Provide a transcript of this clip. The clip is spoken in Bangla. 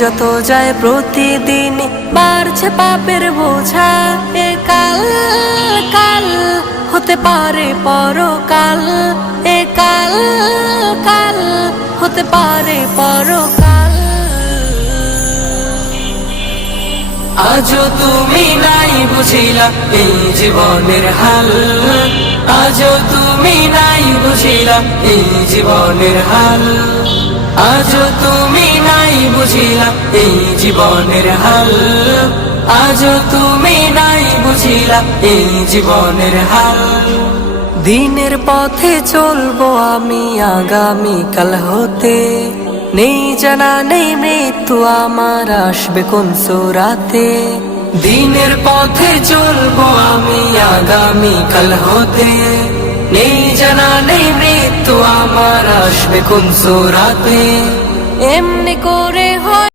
যত যায় প্রতিদিন বাড়ছে পাপের বোঝা। এ কাল কাল হতে পারে পরকাল, এ কাল কাল হতে পারে পরকাল। আজও তুমি নাই বুঝিলা এই জীবনের হাল, আজও তুমি নাই বুঝিলা এই জীবনের হাল, আজও তুমি নাই বুঝিলা এই জীবনের হাল, আজও তুমি নাই বুঝিলা এই জীবনের হাল। দিনের পথে চলবো আমি আগামীকাল হতে, নেই জানা নেই মৃত্যু আমার আসবে কোন সুরাতে। দিনের পথে চলবো আমি আগামীকাল হতে, নেই জানা নেই মৃত্যু আমার আসবে কোন সুরাতে। এমনি করে